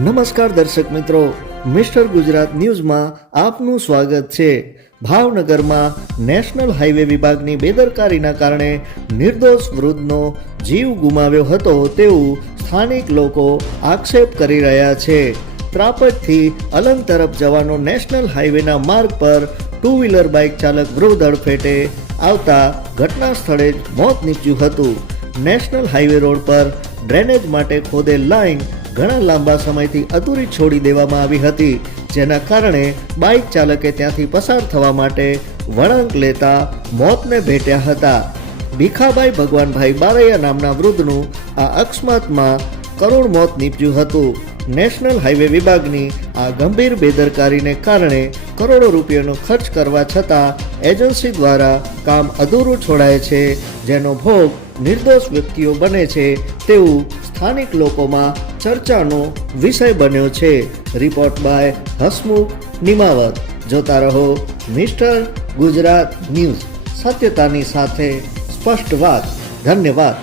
નમસ્કાર દર્શક મિત્રો, મિસ્ટર ગુજરાત ન્યૂઝમાં આપનું સ્વાગત છે। ભાવનગરમાં નેશનલ હાઈવે વિભાગની બેદરકારીના કારણે નિર્દોષ વૃદ્ધનો જીવ ગુમાવ્યો હતો તેવું સ્થાનિક લોકો આક્ષેપ કરી રહ્યા છે। ત્રાપજથી અલંગ તરફ જવાનો નેશનલ હાઈવેના માર્ગ પર ટુ વ્હીલર બાઇક ચાલક વૃદ્ધ અડફેટે આવતા ઘટના સ્થળે જ મોત નીપજ્યું હતું। નેશનલ હાઈવે રોડ પર ડ્રેનેજ માટે ખોદેલ લાઈન ઘણા લાંબા સમયથી અધૂરી છોડી દેવામાં આવી હતી, જેના કારણે બાઇક ચાલકે ત્યાંથી પસાર થવા માટે વળાંક લેતા મોતને ભેટ્યા હતા। ભીખાભાઈ ભગવાનભાઈ બારૈયા નામના વૃદ્ધનું આ અકસ્માતમાં કરુણ મોત નીપજ્યું હતું। નેશનલ હાઈવે વિભાગની આ ગંભીર બેદરકારીને કારણે કરોડો રૂપિયાનો ખર્ચ કરવા છતાં એજન્સી દ્વારા કામ અધૂરું છોડાય છે, જેનો ભોગ નિર્દોષ વ્યક્તિઓ બને છે તેવું સ્થાનિક લોકોમાં ચર્ચાનો વિષય બન્યો છે। Report by Hasmukh Nimavat. જોતા રહો મિસ્ટર ગુજરાત ન્યૂઝ, સત્યતાની સાથે સ્પષ્ટ વાત। ધન્યવાદ।